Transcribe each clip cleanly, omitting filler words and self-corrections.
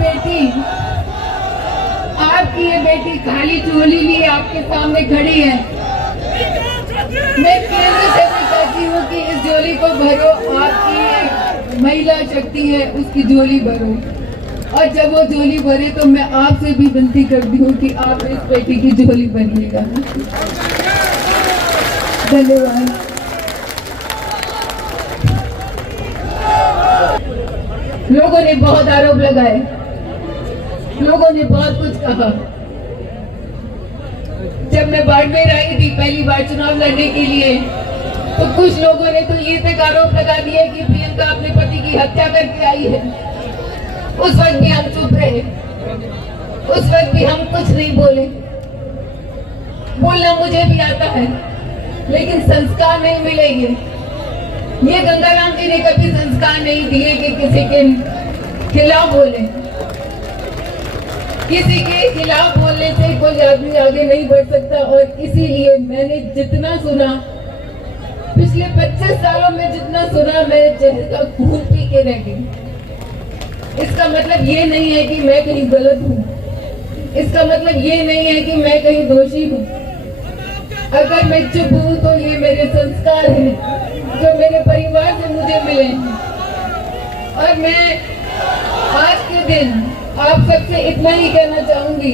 बेटी, आपकी ये बेटी खाली झोली लिए आपके सामने खड़ी है। मैं केंद्र से भी कहती हूँ कि इस झोली को भरो, आपकी महिला शक्ति है उसकी झोली भरो। और जब वो झोली भरे तो मैं आपसे भी विनती करती हूँ कि आप इस बेटी की झोली भरिएगा। धन्यवाद। लोगों ने बहुत आरोप लगाए, लोगों ने बहुत कुछ कहा। जब मैं बाड़मेर आई थी पहली बार चुनाव लड़ने के लिए, तो कुछ लोगों ने तो ये तक आरोप लगा दिया कि प्रियंका अपने पति की हत्या करके आई है। उस वक्त भी हम चुप रहे, उस वक्त भी हम कुछ नहीं बोले। बोलना मुझे भी आता है, लेकिन संस्कार नहीं मिलेंगे। ये गंगाराम जी ने कभी संस्कार नहीं दिए कि किसी के खिलाफ बोले। किसी के खिलाफ बोलने से कोई आदमी आगे नहीं बढ़ सकता। और इसीलिए मैंने जितना सुना, पिछले 25 सालों में जितना सुना, मैं जहर का खून पी के रह गई। इसका मतलब ये नहीं है कि मैं कहीं गलत हूँ, इसका मतलब ये नहीं है कि मैं कहीं दोषी हूँ। अगर मैं चुप हूँ तो ये मेरे संस्कार हैं जो मेरे परिवार से मुझे मिले हैं। और मैं आज के दिन आप सबसे इतना ही कहना चाहूंगी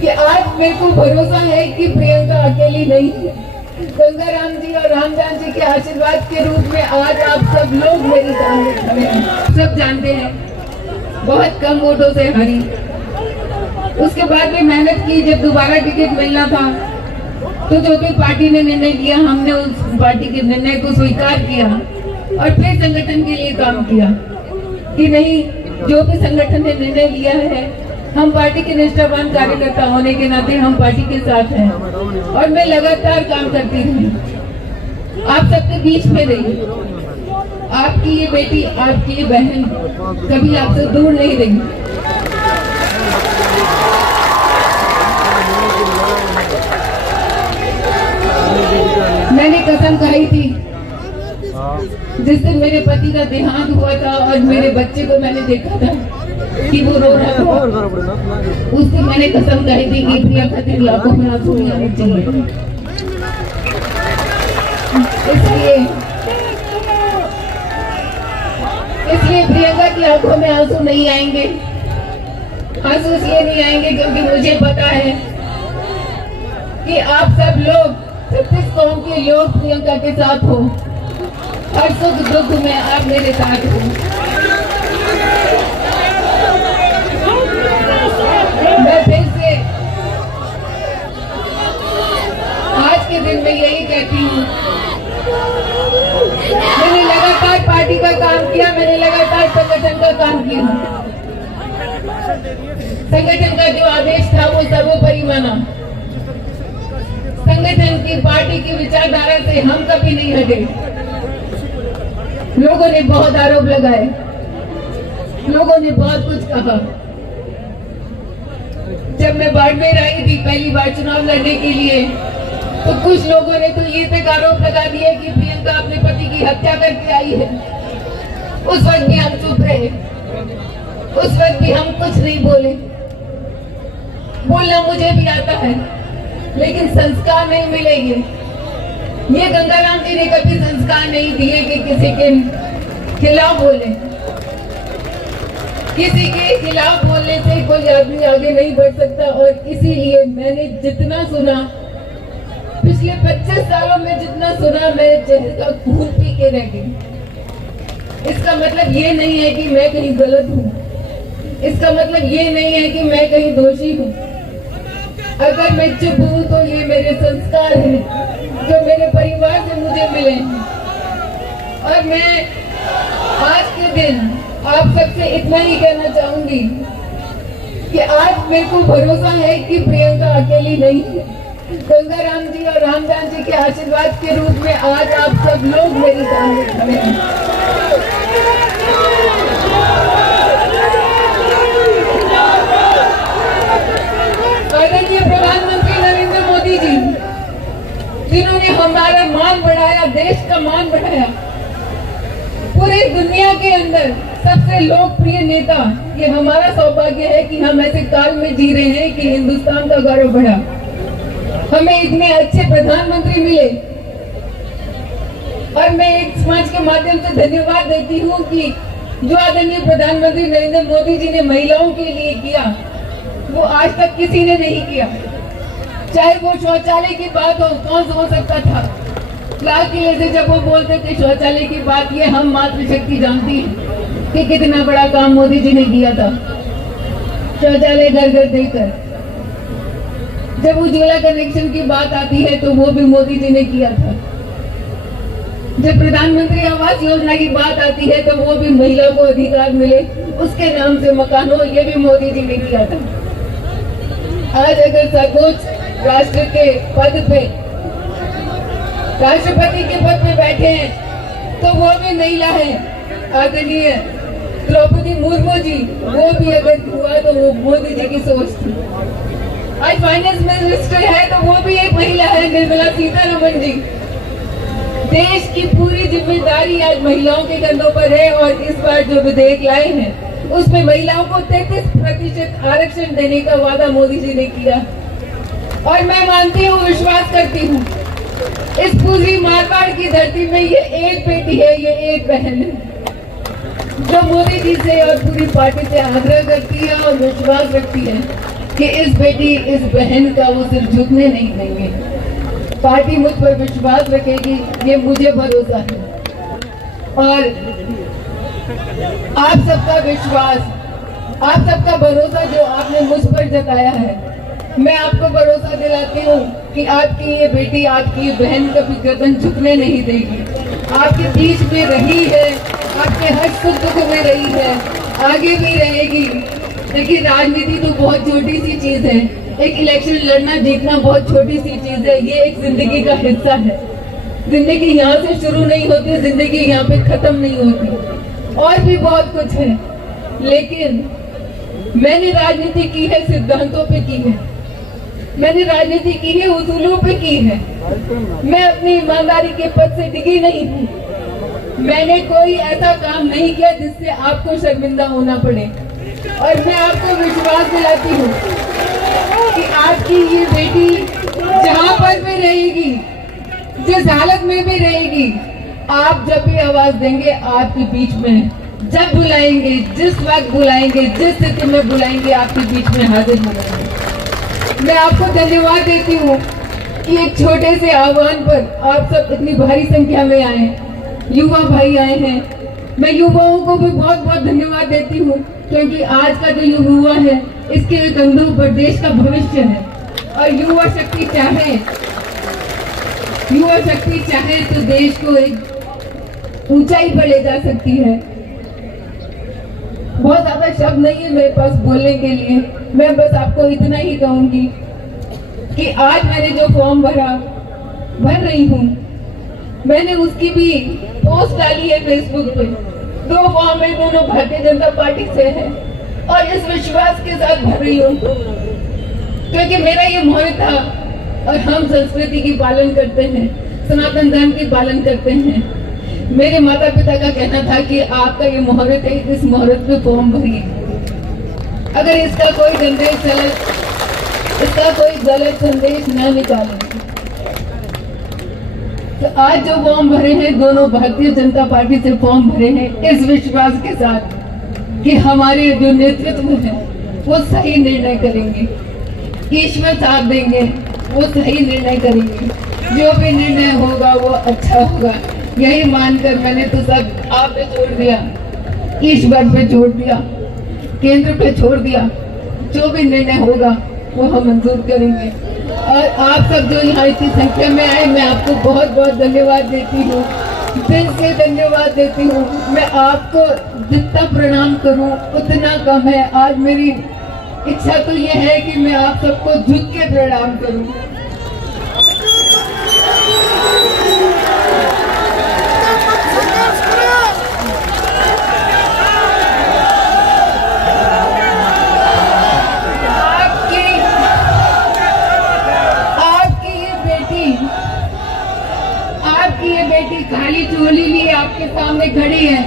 कि आज मेरे को भरोसा है कि प्रियंका अकेली नहीं है। गंगाराम जी और रामजान जी के आशीर्वाद के रूप में आज आप सब लोग मेरे सामने खड़े हैं। सब जानते हैं बहुत कम वोटों से हारी। उसके बाद भी मेहनत की। जब दोबारा टिकट मिलना था तो जो भी पार्टी ने निर्णय लिया, हमने उस पार्टी के निर्णय को स्वीकार किया और फिर संगठन के लिए काम किया कि नहीं, जो भी संगठन ने निर्णय लिया है, हम पार्टी के निष्ठावान कार्यकर्ता होने के नाते हम पार्टी के साथ हैं। और मैं लगातार काम करती रही, आप सबके बीच में रही। आपकी ये बेटी, आपकी ये बहन कभी आपसे दूर नहीं रही। मैंने कसम खाई थी जिस दिन मेरे पति का देहांत हुआ था और मेरे बच्चे को मैंने देखा था कि वो रो रहा था, उस दिन मैंने कसम खाई थी कि प्रिया खातिर लाखों में आंसू नहीं आने चाहिए। इसलिए प्रियंका की आंखों में आंसू नहीं आएंगे। आंसू इसलिए नहीं आएंगे क्योंकि मुझे पता है कि आप सब लोग, 36 कौम के लोग प्रियंका के साथ हो। हर सुख दुख में आप मेरे साथ हो। मैं फिर से आज के दिन में यही कहती हूँ, मैंने लगातार पार्टी का काम किया, मैंने लगातार संगठन का काम किया। संगठन का जो आदेश था वो सर्वोपरि माना। संगठन की, पार्टी की विचारधारा से हम कभी नहीं हटे। लोगों ने बहुत आरोप लगाए, लोगों ने बहुत कुछ कहा। जब मैं बाड़मेर आई थी पहली बार चुनाव लड़ने के लिए, तो कुछ लोगों ने तो ये तक आरोप लगा दिया कि प्रियंका अपने पति की हत्या करके आई है। उस वक्त भी हम चुप रहे, उस वक्त भी हम कुछ नहीं बोले। बोलना मुझे भी आता है, लेकिन संस्कार नहीं मिलेंगे। ये गंगाराम जी ने कभी संस्कार नहीं दिए कि किसी के खिलाफ बोले। किसी के खिलाफ बोलने से कोई आदमी आगे नहीं बढ़ सकता। और इसीलिए मैंने जितना सुना, पिछले 25 सालों में जितना सुना, मैं जहर का खून पी के रह गई। इसका मतलब ये नहीं है कि मैं कहीं गलत हूँ, इसका मतलब ये नहीं है कि मैं कहीं दोषी हूँ। अगर मैं चुप हूँ तो ये मेरे संस्कार हैं जो मेरे परिवार से मुझे मिले हैं। और मैं आज के दिन आप सबसे इतना ही कहना चाहूंगी कि आज मेरे को भरोसा है कि प्रियंका अकेली नहीं है। गंगाराम जी और रामजान जी के आशीर्वाद के रूप में आज आप सब लोग मेरे सामने खड़े हैं। आदरणीय प्रधानमंत्री नरेंद्र मोदी जी, जिन्होंने हमारा मान बढ़ाया, देश का मान बढ़ाया, पूरी दुनिया के अंदर सबसे सबसे लोकप्रिय नेता, ये हमारा सौभाग्य है कि हम ऐसे काल में जी रहे हैं कि हिंदुस्तान का गौरव बढ़ा, हमें इतने अच्छे प्रधानमंत्री मिले। और मैं एक समाज के माध्यम से धन्यवाद देती हूँ कि जो आदरणीय प्रधानमंत्री नरेंद्र मोदी जी ने महिलाओं के लिए किया, वो आज तक किसी ने नहीं किया। चाहे वो शौचालय की बात कौन हो सकता था, लाल किले से जब वो बोलते थे शौचालय की बात, ये हम मातृशक्ति जानती हैं कि कितना बड़ा काम मोदी जी ने किया था शौचालय घर घर देकर। जब उज्ज्वला कनेक्शन की बात आती है तो वो भी मोदी जी ने किया था। जब प्रधानमंत्री आवास योजना की बात आती है तो वो भी महिला को अधिकार मिले उसके नाम से मकान हो, ये भी मोदी जी ने किया था। आज अगर सर्वोच्च राष्ट्र के पद पे, राष्ट्रपति के पद पे बैठे हैं तो वो भी महिला है, आदरणीय द्रौपदी मुर्मू जी, वो भी अगर हुआ तो वो मोदी जी की सोच थी। आज फाइनेंस मिनिस्टर है तो वो भी एक महिला है, निर्मला सीतारमण जी। देश की पूरी जिम्मेदारी आज महिलाओं के कंधों पर है और इस बार जो विधेयक लाए हैं उसमें महिलाओं को 33% आरक्षण देने का वादा मोदी जी ने किया। और मैं मानती हूँ, विश्वास करती हूँ, इस पूरी मारवाड़ की धरती में ये एक बेटी है, ये एक बहन है जो मोदी जी से और पूरी पार्टी से आग्रह करती है और विश्वास रखती है कि इस बेटी, इस बहन का वो सिर झुकने नहीं देंगे। पार्टी मुझ पर विश्वास रखेगी, ये मुझे भरोसा है। और आप सबका विश्वास, आप सबका भरोसा जो आपने मुझ पर जताया है, मैं आपको भरोसा दिलाती हूँ कि आपकी ये बेटी, आपकी ये बहन कभी गर्दन झुकने नहीं देगी। आपके बीच में रही है, आपके हर सुख दुख में रही है, आगे भी रहेगी। देखिए, राजनीति तो बहुत छोटी सी चीज है, एक इलेक्शन लड़ना जीतना बहुत छोटी सी चीज है, ये एक जिंदगी का हिस्सा है। जिंदगी यहाँ से शुरू नहीं होती, जिंदगी यहाँ पे खत्म नहीं होती, और भी बहुत कुछ है। लेकिन मैंने राजनीति की है, सिद्धांतों पे की है, मैंने राजनीति की है, उसूलों पे की है। मैं अपनी ईमानदारी के पद से डिगी नहीं थी। मैंने कोई ऐसा काम नहीं किया जिससे आपको शर्मिंदा होना पड़े। और मैं आपको विश्वास दिलाती हूँ कि आपकी ये बेटी जहाँ पर भी रहेगी, जिस हालत में भी रहेगी, आप जब भी आवाज देंगे आपके बीच में, जब बुलाएंगे, जिस वक्त बुलाएंगे, जिस स्थिति में बुलाएंगे, आपके बीच में हाजिर हो जाएंगे। मैं आपको धन्यवाद देती हूँ कि एक छोटे से आह्वान पर आप सब इतनी भारी संख्या में आए, युवा भाई आए हैं। मैं युवाओं को भी बहुत बहुत धन्यवाद देती हूँ, क्योंकि आज का जो युवा है, इसके कंधों पर देश का भविष्य है। और युवा शक्ति चाहे तो देश को एक ऊंचाई पर ले जा सकती है। बहुत ज्यादा शब्द नहीं है मेरे पास बोलने के लिए, मैं बस आपको इतना ही कहूंगी कि आज मैंने जो फॉर्म भर रही हूँ, मैंने उसकी भी पोस्ट डाली है फेसबुक पे। 2 फॉर्म है, दोनों भारतीय जनता पार्टी से है, और इस विश्वास के साथ भर रही हूँ क्योंकि मेरा ये मोह था। और हम संस्कृति की पालन करते हैं, सनातन धर्म की पालन करते हैं। मेरे माता पिता का कहना था कि आपका ये मुहूर्त है, इस मुहूर्त पे फॉर्म भरिए। अगर इसका कोई गलत संदेश न निकालें तो आज जो फॉर्म भरे हैं, दोनों भारतीय जनता पार्टी से फॉर्म भरे हैं इस विश्वास के साथ कि हमारे जो नेतृत्व है वो सही निर्णय करेंगे, ईश्वर साथ देंगे, वो सही निर्णय करेंगे। जो भी निर्णय होगा वो अच्छा होगा, यही मानकर मैंने तो सब आप पे छोड़ दिया, ईश्वर पे छोड़ दिया, केंद्र पे छोड़ दिया। जो भी निर्णय होगा वो हम मंजूर करेंगे। और आप सब जो यहाँ इतनी संख्या में आए, मैं आपको बहुत बहुत धन्यवाद देती हूँ, दिल से धन्यवाद देती हूँ। मैं आपको जितना प्रणाम करूँ उतना कम है। आज मेरी इच्छा तो ये है कि मैं आप सबको झुक के प्रणाम करूँ। आपकी ये बेटी खाली चोली लिए आपके सामने खड़ी है।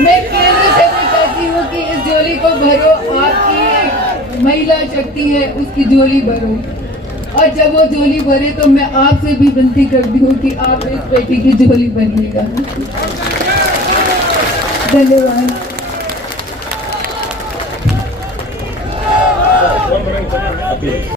मैं को भरो, आपकी महिला शक्ति है उसकी झोली भरो। और जब वो झोली भरे तो मैं आपसे भी विनती करती हूँ कि आप इस बेटी की झोली भरिएगा। धन्यवाद।